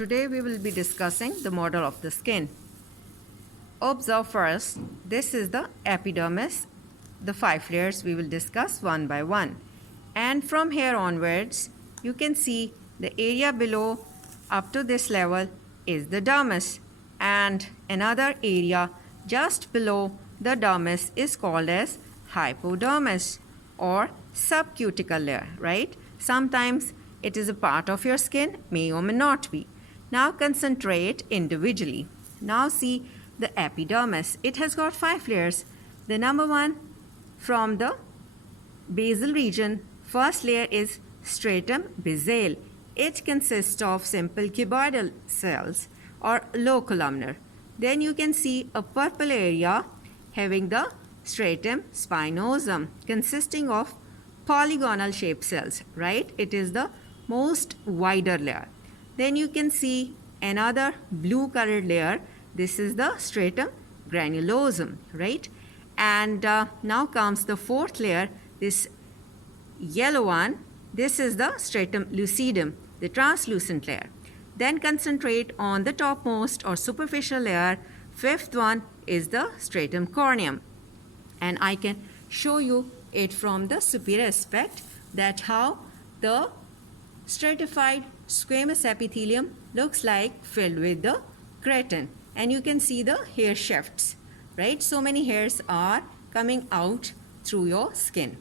Today we will be discussing the model of the skin. Observe first, this is the epidermis. The 5 layers we will discuss one by one. And from here onwards, you can see the area below up to this level is the dermis. And another area just below the dermis is called as hypodermis or subcuticle layer, right? Sometimes it is a part of your skin, may or may not be. Now concentrate individually. Now see the epidermis. It has got 5 layers. The number 1 from the basal region, first layer is stratum basale. It consists of simple cuboidal cells or low columnar. Then you can see a purple area having the stratum spinosum consisting of polygonal shaped cells, right? It is the most wider layer. Then you can see another blue colored layer. This is the stratum granulosum, right? And now comes the 4th layer, this yellow one. This is the stratum lucidum, the translucent layer. Then concentrate on the topmost or superficial layer. 5th one is the stratum corneum. And I can show you it from the superior aspect, that how the stratified squamous epithelium looks like filled with the keratin. And you can see the hair shafts, right? So many hairs are coming out through your skin.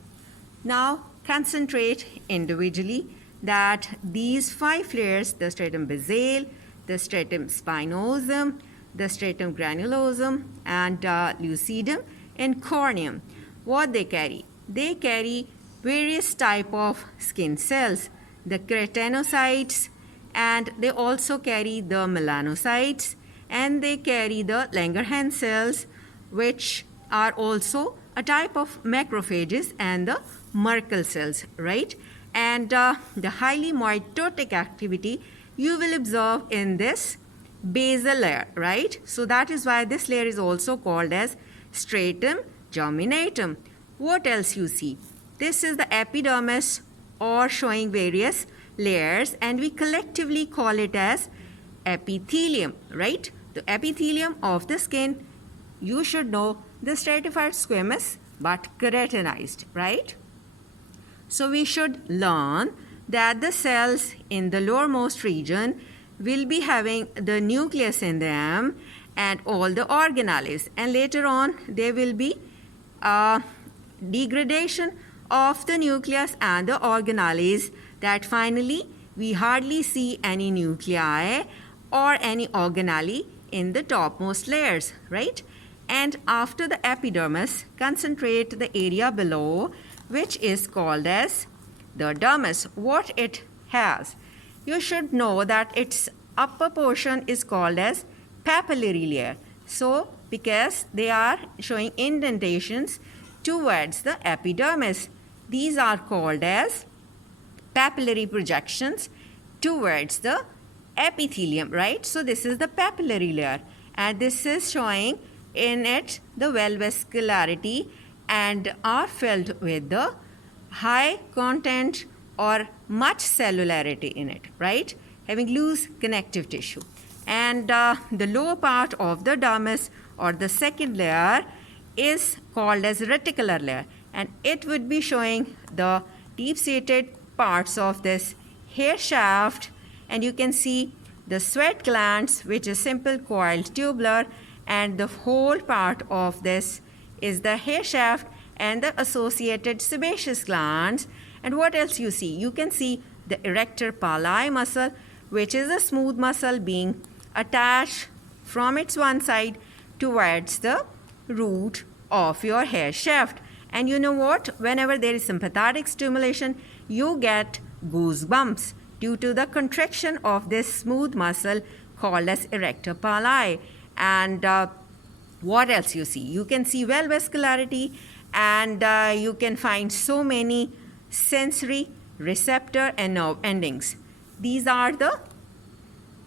Now concentrate individually that these 5 layers, the stratum basale, the stratum spinosum, the stratum granulosum, and lucidum and corneum, what they carry? They carry various type of skin cells, the keratinocytes, and they also carry the melanocytes, and they carry the Langerhans cells, which are also a type of macrophages, and the Merkel cells, right? And the highly mitotic activity you will observe in this basal layer, right? So that is why this layer is also called as stratum germinatum. What else you see? This is the epidermis, or showing various layers, and we collectively call it as epithelium, right? The epithelium of the skin, you should know the stratified squamous but keratinized, right? So we should learn that the cells in the lowermost region will be having the nucleus in them and all the organelles, and later on there will be degradation of the nucleus and the organelles, that finally we hardly see any nuclei or any organelle in the topmost layers, right? And after the epidermis, concentrate the area below, which is called as the dermis. What it has? You should know that its upper portion is called as papillary layer. So because they are showing indentations towards the epidermis, these are called as papillary projections towards the epithelium, right? So this is the papillary layer, and this is showing in it the well vascularity and are filled with the high content or much cellularity in it, right? Having loose connective tissue. And the lower part of the dermis, or the 2nd layer, is called as reticular layer, and it would be showing the deep-seated parts of this hair shaft, and you can see the sweat glands, which is simple coiled tubular, and the whole part of this is the hair shaft and the associated sebaceous glands. And what else you see? You can see the erector pili muscle, which is a smooth muscle being attached from its one side towards the root of your hair shaft. And you know what? Whenever there is sympathetic stimulation, you get goosebumps due to the contraction of this smooth muscle called as erector pili. And what else you see? You can see well vascularity, and you can find so many sensory receptor and nerve endings. These are the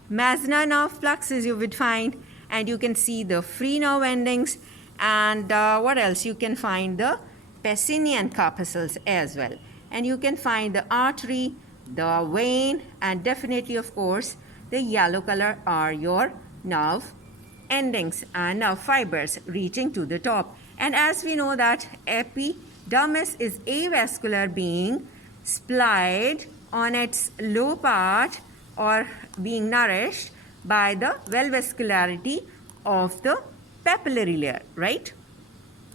masseter nerve fluxes you would find, and you can see the free nerve endings. And what else? You can find the Pacinian corpuscles as well. And you can find the artery, the vein, and definitely, of course, The yellow color are your nerve endings and nerve fibers reaching to the top. And as we know that epidermis is avascular, being supplied on its low part or being nourished by the vascularity of the papillary layer, right?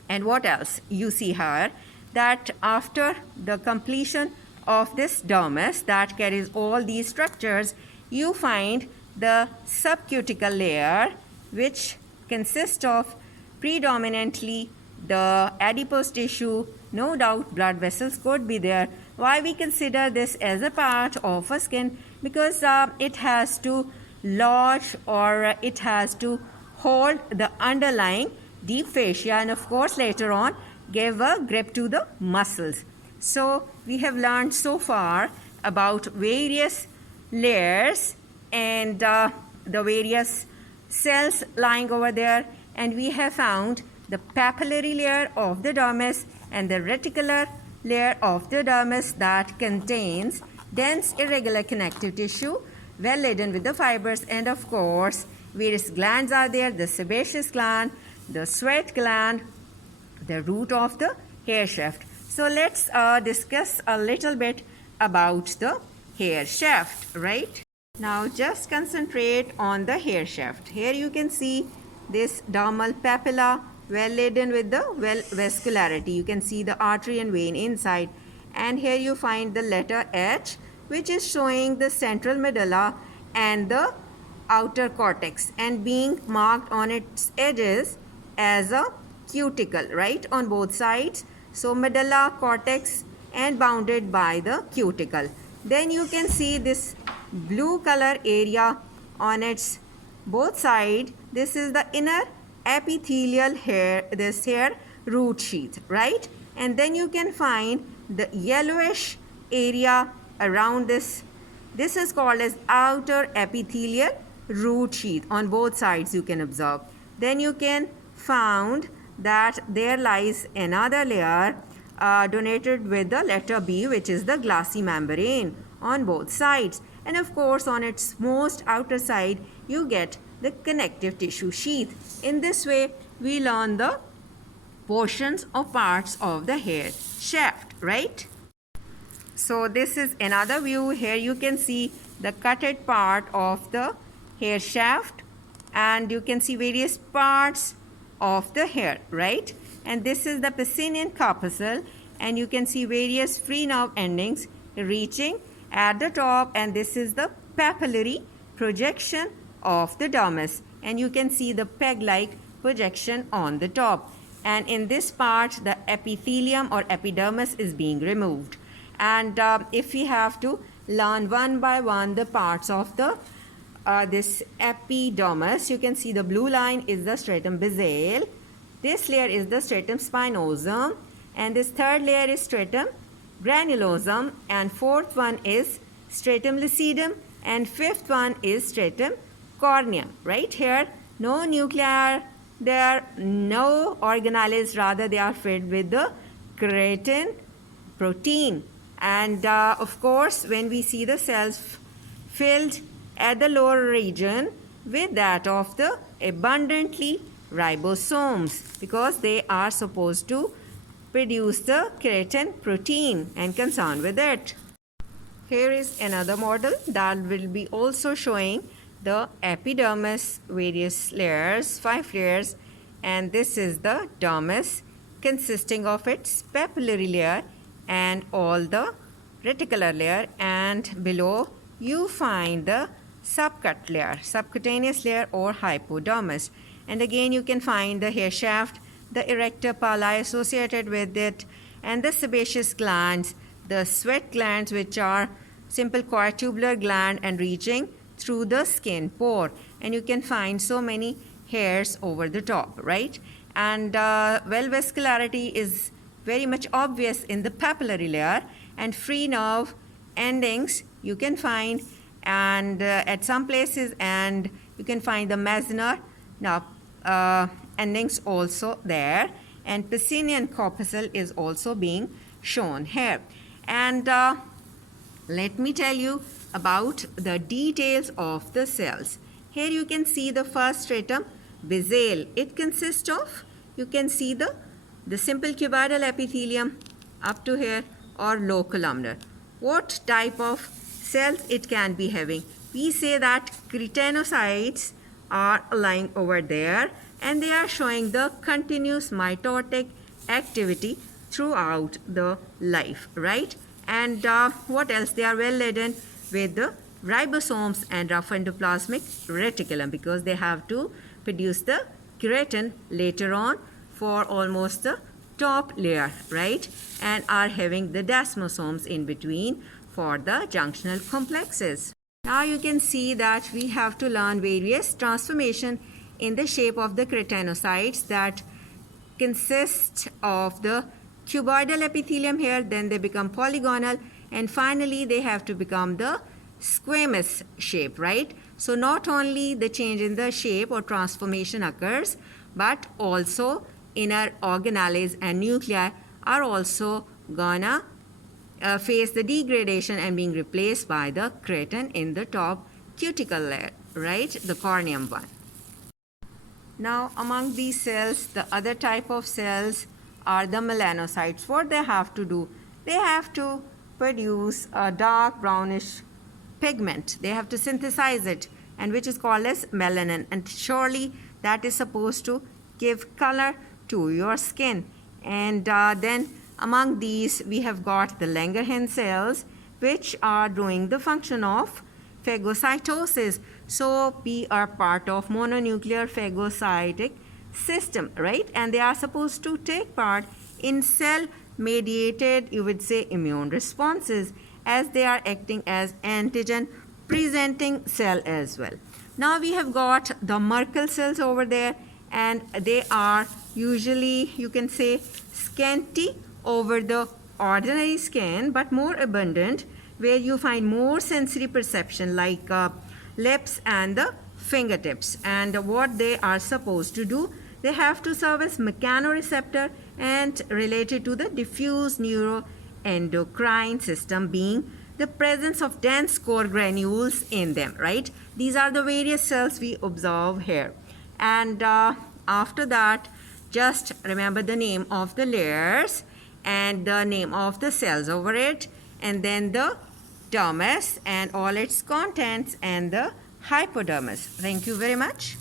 And what else? You see here that after the completion of this dermis that carries all these structures, you find the subcuticle layer, which consists of predominantly the adipose tissue. No doubt blood vessels could be there. Why we consider this as a part of a skin? Because it has to lodge or it has to hold the underlying deep fascia, and of course later on give a grip to the muscles. So we have learned so far about various layers and the various cells lying over there, and we have found the papillary layer of the dermis and the reticular layer of the dermis that contains dense irregular connective tissue well laden with the fibers, and of course various glands are there: the sebaceous gland, the sweat gland, the root of the hair shaft. So let's discuss a little bit about the hair shaft, right? Now just concentrate on the hair shaft. Here you can see this dermal papilla well laden with the vascularity. You can see the artery and vein inside, and here you find the letter H, which is showing the central medulla and the outer cortex, and being marked on its edges as a cuticle, right, on both sides. So medulla, cortex, and bounded by the cuticle. Then you can see this blue color area on its both sides. This is the inner epithelial hair, this hair root sheath, right? And then you can find the yellowish area around this. This is called as outer epithelial root sheath. On both sides you can observe. Then you can found that there lies another layer donated with the letter B, which is the glassy membrane on both sides. And of course on its most outer side you get the connective tissue sheath. In this way we learn the portions or parts of the hair shaft, right? So this is another view. Here you can see the cutted part of the hair shaft, and you can see various parts of the hair, right? And this is the Pacinian corpuscle, and you can see various free nerve endings reaching at the top, and this is the papillary projection of the dermis, and you can see the peg-like projection on the top. And in this part the epithelium or epidermis is being removed. And if we have to learn one by one the parts of the this epidermis, you can see the blue line is the stratum basale, this layer is the stratum spinosum, and this third layer is stratum granulosum, and fourth one is stratum lucidum, and fifth one is stratum corneum. Right here no nuclei, there no organelles, rather they are filled with the keratin protein. And of course when we see the cells filled at the lower region with that of the abundantly ribosomes, because they are supposed to produce the keratin protein and concerned with it. Here is another model that will be also showing the epidermis, various layers, 5 layers, and this is the dermis consisting of its papillary layer and all the reticular layer, and below you find the subcut layer, subcutaneous layer or hypodermis. And again you can find the hair shaft, the erector pili associated with it, and the sebaceous glands, the sweat glands, which are simple coatubular gland and reaching through the skin pore, and you can find so many hairs over the top, right? And vascularity is very much obvious in the papillary layer, and free nerve endings you can find and at some places, and you can find the Meissner nerve endings also there, and Pacinian corpuscle is also being shown here. And let me tell you about the details of the cells. Here you can see the first stratum, basal. It consists of, you can see the simple cuboidal epithelium up to here, or low columnar. What type of cells it can be having? We say that keratinocytes are lying over there, and they are showing the continuous mitotic activity throughout the life, right? And what else? They are well laden with the ribosomes and rough endoplasmic reticulum, because they have to produce the keratin later on for almost the top layer, right? And are having the desmosomes in between for the junctional complexes. Now you can see that we have to learn various transformation in the shape of the keratinocytes that consist of the cuboidal epithelium here, then they become polygonal, and finally they have to become the squamous shape, right? So not only the change in the shape or transformation occurs, but also inner organelles and nuclei are also gonna face the degradation and being replaced by the keratin in the top cuticle layer, right? The corneum one. Now among these cells, the other type of cells are the melanocytes. What they have to do? They have to produce a dark brownish pigment. They have to synthesize it, and which is called as melanin, and surely that is supposed to give color to your skin. And then among these we have got the Langerhans cells, which are doing the function of phagocytosis. So we are part of mononuclear phagocytic system, right? And they are supposed to take part in cell mediated, you would say, immune responses, as they are acting as antigen presenting cell as well. Now we have got the Merkel cells over there, and they are usually, you can say, scanty over the ordinary skin, but more abundant where you find more sensory perception, like lips and the fingertips. And what they are supposed to do, they have to serve as mechanoreceptor and related to the diffuse neuroendocrine system, being the presence of dense core granules in them, right? These are the various cells we observe here. And after that, just remember the name of the layers and the name of the cells over it, and then the dermis and all its contents, and the hypodermis. Thank you very much.